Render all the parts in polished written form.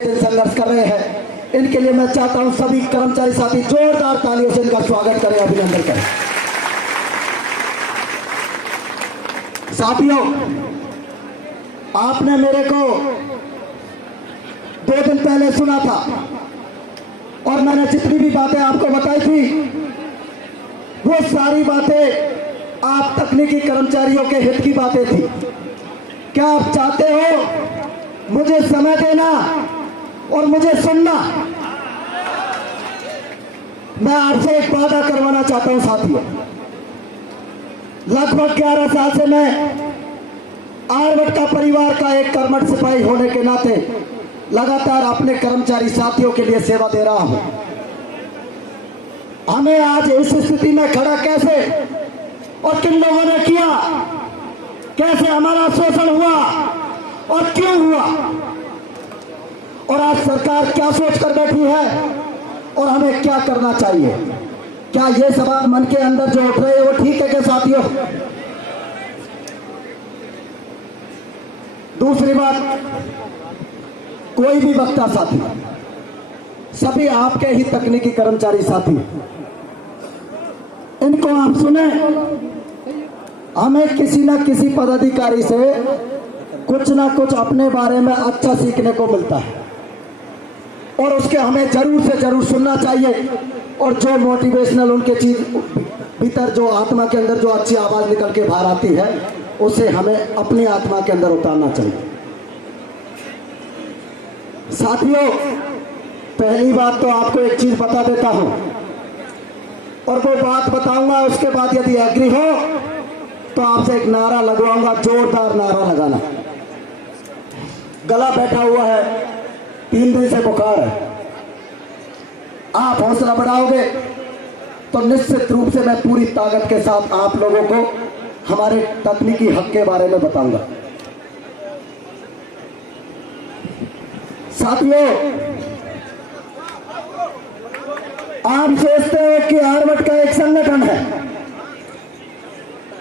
संघर्ष कर रहे हैं। इनके लिए मैं चाहता हूं सभी कर्मचारी साथी जोरदार तालियों से इनका स्वागत करें, अभिनंदन करें। साथियों, आपने मेरे को 2 दिन पहले सुना था और मैंने जितनी भी बातें आपको बताई थी वो सारी बातें आप तकनीकी कर्मचारियों के हित की बातें थी। क्या आप चाहते हो मुझे समय देना और मुझे सुनना? मैं आपसे एक वादा करवाना चाहता हूं साथियों, लगभग 11 साल से मैं आर्यभट्ट का परिवार का एक कर्मठ सिपाही होने के नाते लगातार अपने कर्मचारी साथियों के लिए सेवा दे रहा हूं। हमें आज इस स्थिति में खड़ा कैसे और किन लोगों ने किया, कैसे हमारा शोषण हुआ और क्यों हुआ, और आज सरकार क्या सोच कर बैठी है और हमें क्या करना चाहिए, क्या ये सवाल मन के अंदर जो उठ रहे हैं वो ठीक है क्या साथियों? दूसरी बात, कोई भी वक्ता साथी, सभी आपके ही तकनीकी कर्मचारी साथी, इनको आप सुने। हमें किसी ना किसी पदाधिकारी से कुछ ना कुछ अपने बारे में अच्छा सीखने को मिलता है और उसके हमें जरूर से जरूर सुनना चाहिए, और जो मोटिवेशनल उनके चीज भीतर जो आत्मा के अंदर जो अच्छी आवाज निकल के बाहर आती है उसे हमें अपनी आत्मा के अंदर उतारना चाहिए। साथियों, पहली बात तो आपको एक चीज बता देता हूं और वो बात बताऊंगा, उसके बाद यदि एग्री हो तो आपसे एक नारा लगवाऊंगा, जोरदार नारा लगाना। गला बैठा हुआ है, 3 दिन से बुखार है, आप हौसला बढ़ाओगे तो निश्चित रूप से मैं पूरी ताकत के साथ आप लोगों को हमारे तकनीकी हक के बारे में बताऊंगा। साथियों, आप सोचते हो कि आर्यभट्ट का एक संगठन है,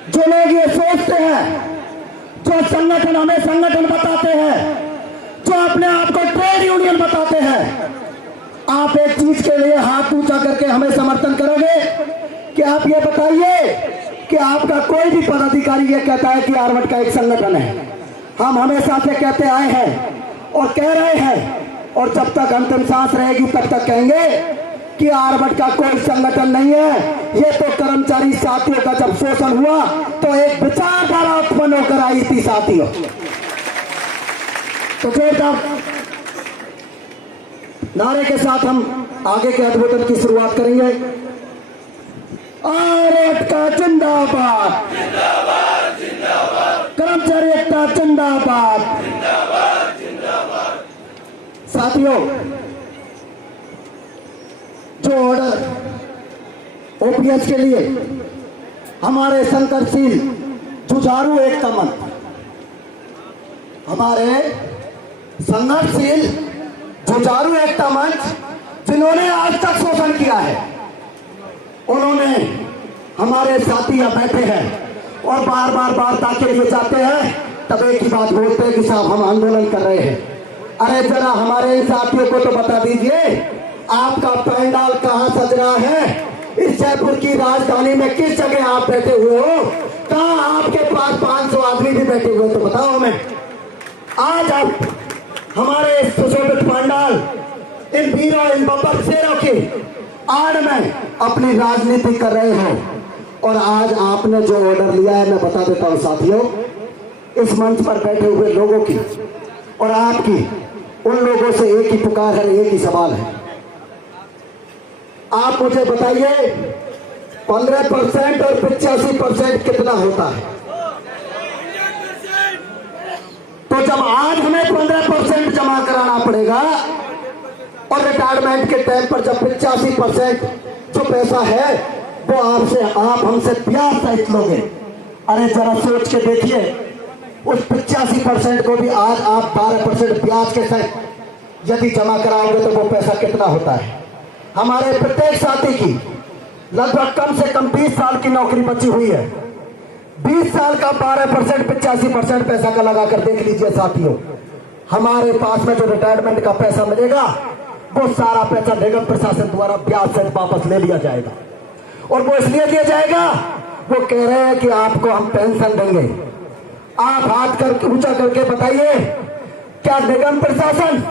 जो लोग ये सोचते हैं, जो संगठन हमें संगठन बताते हैं, जो अपने आप को ट्रेड यूनियन बताते हैं, आप एक चीज के लिए हाथ ऊंचा करके हमें समर्थन करोगे कि आप ये बताइए कि आपका कोई भी पदाधिकारी ये कहता है कि आर्यभट्ट का एक संगठन है। हम हमेशा से कहते आए हैं और कह रहे हैं, और जब तक अंतिम सांस रहेगी तब तक कहेंगे कि आर्यभट्ट का कोई संगठन नहीं है। ये तो कर्मचारी साथियों का जब शोषण हुआ तो एक विचारधारा उत्पन्न होकर आई थी साथियों। तो जोरदार नारे के साथ हम आगे के उद्बोधन की शुरुआत करेंगे। आर्यभट्ट का जिंदाबाद, कर्मचारी एकता जिंदाबाद। साथियों, जो ऑर्डर ओपीएस के लिए हमारे संघर्षशील जुझारू एकता मंच, हमारे संघर्षशील जुझारू एकता मंच जिन्होंने आज तक शोषण किया है, उन्होंने हमारे साथी यहाँ बैठे हैं और बार बार वार्ता के लिए जाते हैं, तब एक ही बात बोलते हैं कि साहब हम आंदोलन कर रहे हैं। अरे जरा हमारे साथियों को तो बता दीजिए, आपका पंडाल कहाँ सज रहा है? इस जयपुर की राजधानी में किस जगह आप बैठे हुए हो? कहाँ आपके पास 500 आदमी भी बैठे हुए, तो बताओ हमें। आज आप हमारे सुशोभित पंडाल इन वीरों, इन बब्बर शेरों की आड़ में अपनी राजनीति कर रहे हो, और आज आपने जो ऑर्डर लिया है, मैं बता देता हूं साथियों, इस मंच पर बैठे हुए लोगों की और आपकी, उन लोगों से एक ही पुकार है, एक ही सवाल है। आप मुझे बताइए 15% और 85% कितना होता है? तो जब आज हमें 15% जमा कराना पड़ेगा और रिटायरमेंट के टाइम पर जब 85% जो पैसा है वो आप हमसे ब्याज सहित लोगे, अरे जरा सोच के देखिए, उस 85% को भी आज आप 12% ब्याज के साथ यदि जमा कराओगे तो वो पैसा कितना होता है? हमारे प्रत्येक साथी की लगभग कम से कम 20 साल की नौकरी बची हुई है। 20 साल का 12% 85% पैसा का लगा कर देख लीजिए साथियों, हमारे पास में जो रिटायरमेंट का पैसा मिलेगा वो सारा पैसा निगम प्रशासन द्वारा ब्याज सहित वापस ले लिया जाएगा। और वो इसलिए दिया जाएगा, वो कह रहे हैं कि आपको हम पेंशन देंगे। आप हाथ कर ऊंचा करके बताइए, क्या निगम प्रशासन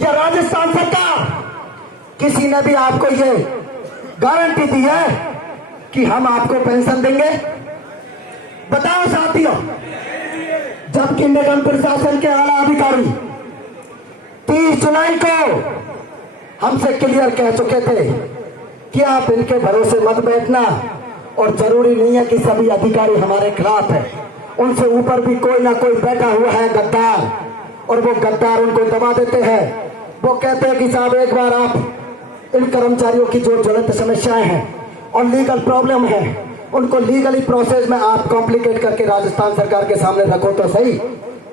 या राजस्थान सरकार किसी ने भी आपको ये गारंटी दी है कि हम आपको पेंशन देंगे? बताओ साथियों। जबकि निगम प्रशासन के आला अधिकारी 30 जुलाई को हमसे क्लियर कह चुके थे कि आप इनके भरोसे मत बैठना, और जरूरी नहीं है कि सभी अधिकारी हमारे खिलाफ है, उनसे ऊपर भी कोई ना कोई बैठा हुआ है गद्दार, और वो गद्दार उनको दबा देते हैं। वो कहते हैं कि साहब एक बार आप इन कर्मचारियों की जो ज्वलंत समस्याएं हैं और लीगल प्रॉब्लम है उनको लीगली प्रोसेस में आप कॉम्प्लिकेट करके राजस्थान सरकार के सामने रखो तो सही।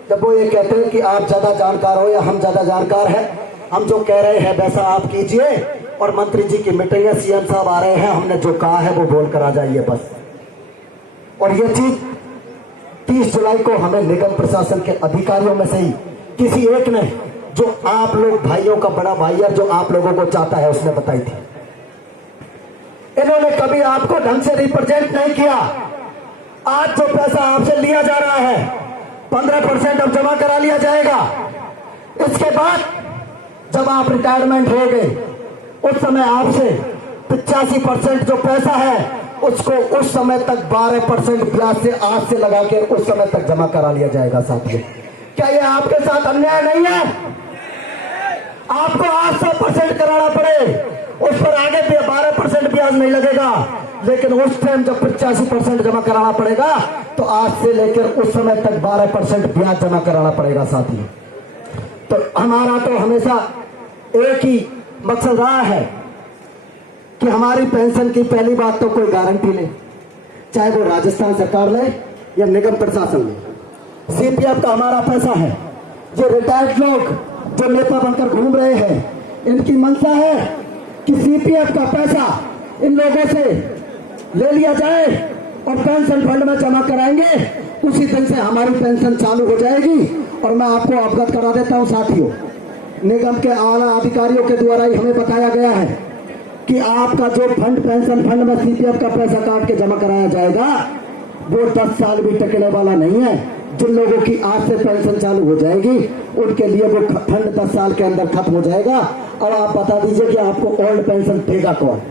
जब वो ये कहते हैं कि आप ज्यादा जानकार हो या हम ज्यादा जानकार हैं, हम जो कह रहे हैं वैसा आप कीजिए, और मंत्री जी की मीटिंग है, सीएम साहब आ रहे हैं, हमने जो कहा है वो बोल कर आ जाइए बस। और ये चीज 30 जुलाई को हमें निगम प्रशासन के अधिकारियों में से ही किसी एक ने, जो आप लोग भाइयों का बड़ा भाई है, जो आप लोगों को चाहता है, उसने बताई थी। इन्होंने कभी आपको ढंग से रिप्रेजेंट नहीं किया। आज जो पैसा आपसे लिया जा रहा है 15% अब जमा करा लिया जाएगा। इसके बाद जब आप रिटायरमेंट हो गए उस समय आपसे 85% जो पैसा है उसको उस समय तक 12% ब्याज से आज से लगा के उस समय तक जमा करा लिया जाएगा। साथियों, क्या ये आपके साथ अन्याय नहीं है? आपको 800% कराना पड़े, उस पर आगे 12% ब्याज नहीं लगेगा, लेकिन उस टाइम जब 85% जमा कराना पड़ेगा तो आज से लेकर उस समय तक 12% ब्याज जमा कराना पड़ेगा। साथियों, तो हमारा तो हमेशा एक ही मकसद रहा है कि हमारी पेंशन की पहली बात तो कोई गारंटी ले, चाहे वो राजस्थान सरकार ले या निगम प्रशासन ले। सीपीएफ का हमारा पैसा है। जो रिटायर्ड लोग जो नेता बनकर घूम रहे हैं, इनकी मंशा है कि सीपीएफ का पैसा इन लोगों से ले लिया जाए और पेंशन फंड में जमा कराएंगे, उसी दिन से हमारी पेंशन चालू हो जाएगी। और मैं आपको अवगत करा देता हूं साथियों, निगम के आला अधिकारियों के द्वारा ही हमें बताया गया है कि आपका जो फंड, पेंशन फंड में सीपीएफ का पैसा काट के जमा कराया जाएगा, वो 10 साल भी टिकने वाला नहीं है। जिन लोगों की आज से पेंशन चालू हो जाएगी उनके लिए वो फंड 10 साल के अंदर खत्म हो जाएगा। और आप बता दीजिए कि आपको ओल्ड पेंशन देगा कौन,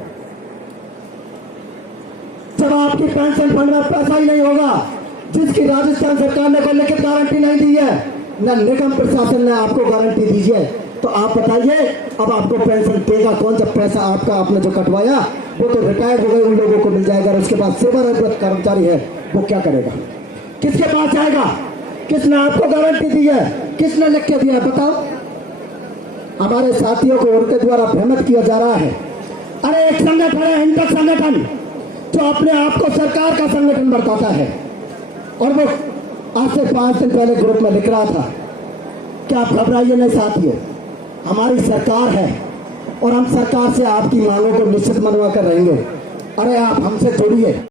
जब आपकी पेंशन फंड में पैसा ही नहीं होगा, जिसकी राजस्थान सरकार ने कोई लिखित गारंटी नहीं दी है, न निगम प्रशासन ने आपको गारंटी दी है, तो आप बताइए अब आपको पेंशन देगा कौन? जब पैसा आपका आपने जो कटवाया वो तो रिटायर्ड हो गए, उन लोगों को मिल जाएगा, और उसके बाद सेवारत कर्मचारी है वो क्या करेगा? किसके पास जाएगा? किसने आपको गारंटी दी है? किसने लिख के दिया है? बताओ। हमारे साथियों को उनके द्वारा भ्रमित किया जा रहा है। अरे एक संगठन है हिंदक संगठन, जो अपने आप को सरकार का संगठन बताता है, और वो आज से 5 दिन पहले ग्रुप में लिख रहा था कि आप घबराइए नहीं साथियों, हमारी सरकार है और हम सरकार से आपकी मांगों को निश्चित मनवा कर रहेंगे। अरे आप हमसे जुड़िए।